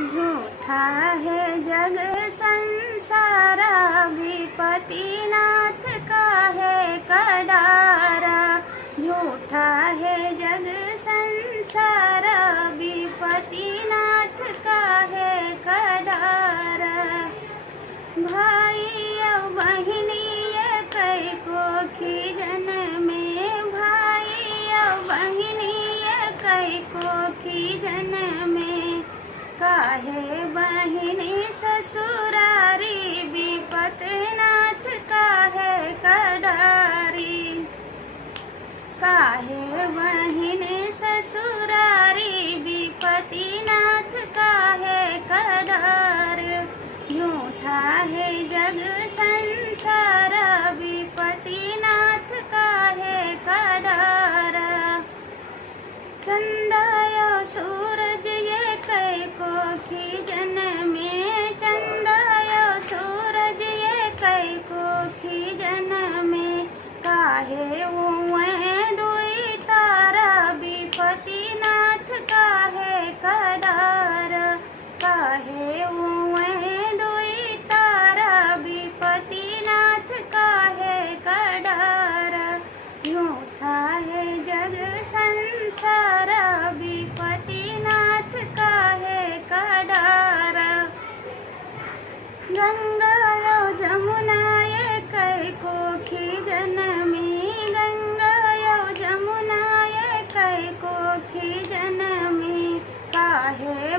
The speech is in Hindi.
झूठा है जग संसारा, विपतिनाथ का है कडारा। झूठा है जग संसारा, विपतिनाथ का है कडारा। भाई और बहिनी कई को खीजन में, भाई और बहिनी कई को खीजन में। काहे बहिनी ससुरारी, विपतिनाथ का है कडारी। काहे बहिनी ससुरारी, विपतिनाथ का है कडार। झूठा है जग संसारा, विपतिनाथ का है कडारा। चंदाया सूरज ये कई को खीजन में, चंदाया सूरज ये कई को खीजन में। काहे वो दुई तारा, विपतिनाथ का है कडार। काहे वो दुई तारा, विपतिनाथ का है कडार। झूठा है जग संसारा, विपतिनाथ का है कडारा। गंगा यो जमुना ये कई को खीजन में, गंगा यो जमुना ये कई को खीजन में। काहे